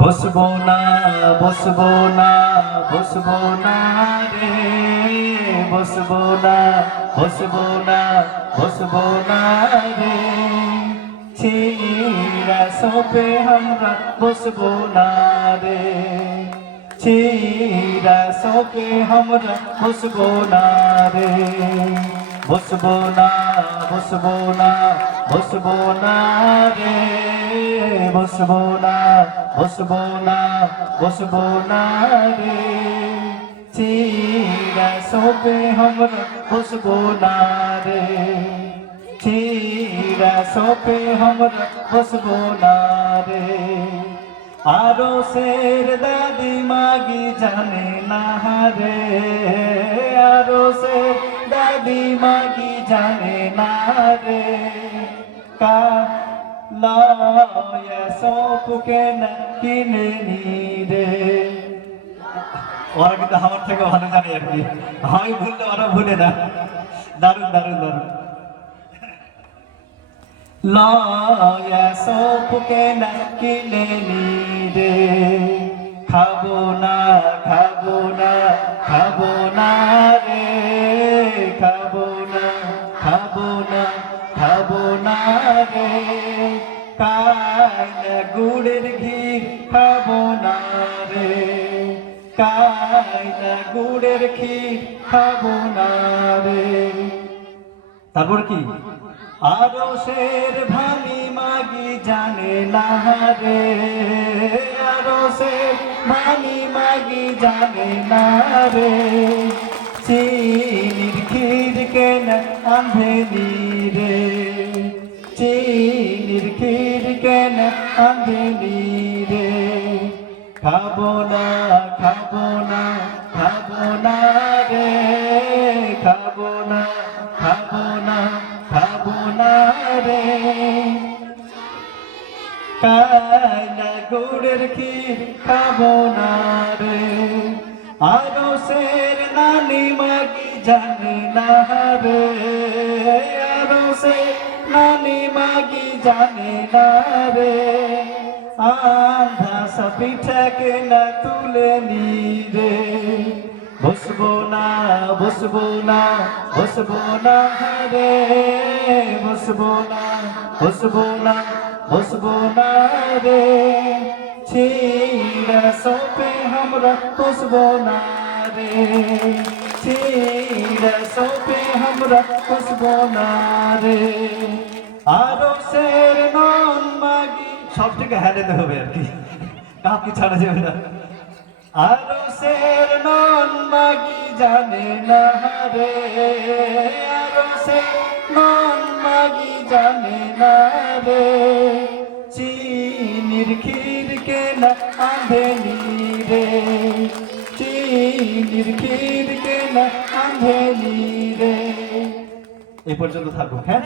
বসবো না বসবো না বসবো না রে, বসবো না বসবো না বসবো না রে, ছিঁড়া সোপে আমরা বসবো না রে, ছিঁড়া সোপে আমরা বসবো না রে, বসবো না বসবো না বসবো না রে, বসবো না বসবো না বসবো না রে, ছিঁড়া সোপে আমরা বসবো না রে, ছিঁড়া সোপে আমরা বসবো না রে। আরো সের দাদি মাগি জানে না রে, আরো সের দাদি মাগি জানে না রে, লয়া সপুকে না কিনে নি রে। ওরা কিন্তু আমার থেকে ভালো জানে আর কি, আমি ভুললে ওরা ভুলে না। দারুণ দারুণ দারুণ। লয়া সপুকে না কিনে নি রে, খাবো না খাবো না খাবো না রে, খাবো না খাবো না খাবো না রে, কায়না গুড়ের ঘি খাবো না রে, কায়না গুড়ের ঘি খাবো না রে। তারপর কি? আরো শের ভানি মাগি জানে না রে, আরো শের ভানি মাগি জানে না রে, চিনির ক্ষীর কেন আন্ধেনি রে, চিনির ক্ষীর কেন আন্ধেনি রে, খাবো না খাবো না খাবো না রে, খাবো না খাবো না খাবো না রে, কায়না গুড়ের ক্ষীর খাবো না রে, আরো সের নানি মাগি জানে না রে, আরো সের নানি মাগি জানে না রে, আন্ধা সা পিঠাকে না তুলে নি রে, বসবো না বসবো না বসবো না রে, বসবো না বসবো না বসবো না রে, ছিঁড়া সোপে আমরা বসবো না রে, ছিঁড়া সোপে আমরা বসবো না রে। আরো সের নন মাগি সব থেকে হারাতে হবে আর কি, কাউকে ছাড়া যাবে না। আরো সের নন মাগি জানে না রে, আরো সের নন মাগি জানে না রে, চিনির ক্ষীর কেনা আন্ধেনি রে, চিনির ক্ষীর কেনা আন্ধেনি রে। এই পর্যন্ত থাকবো, হ্যাঁ।